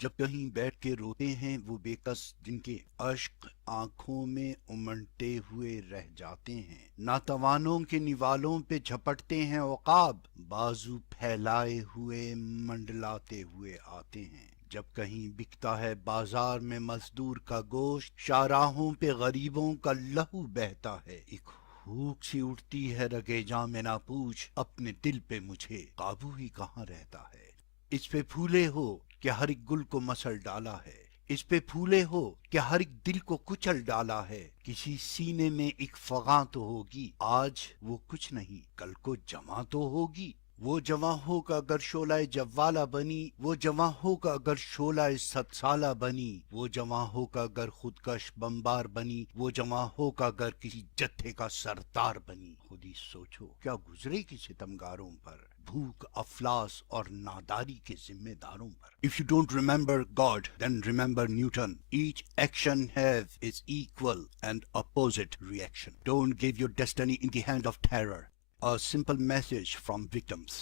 جب کہیں بیٹھ کے روتے ہیں وہ بے کس جن کے اشک آنکھوں میں امنٹے ہوئے رہ جاتے ہیں، ناتوانوں کے نوالوں پہ جھپٹتے ہیں عقاب، بازو پھیلائے ہوئے منڈلاتے ہوئے آتے ہیں۔ جب کہیں بکتا ہے بازار میں مزدور کا گوشت، شاہراہوں پہ غریبوں کا لہو بہتا ہے، ایک بھوک سی اٹھتی ہے رگے جاں میں نہ پوچھ، اپنے دل پہ مجھے قابو ہی کہاں رہتا ہے۔ اس پہ پھولے ہو کہ ہر ایک گل کو مسل ڈالا ہے، اس پہ پھولے ہو کہ ہر ایک دل کو کچل ڈالا ہے، کسی سینے میں ایک فغاں تو ہوگی، آج وہ کچھ نہیں کل کو جمع تو ہوگی۔ وہ جواں ہو کر اگر شعلہ جوالا بنی، وہ جواں ہو کر اگر شعلہ 100 سالہ بنی، وہ جواں ہو کر اگر خودکش بمبار بنی، وہ جواں ہو کر اگر کسی جتھے کا سردار بنی۔ خود ہی سوچو کیا گزرے کی ستمگاروں پر، بھوک افلاس اور ناداری کے ذمہ داروں پر۔ If you don't remember God, then remember Newton. Each action has its equal and opposite reaction. Don't give your destiny in the hand of terror. A simple message from victims.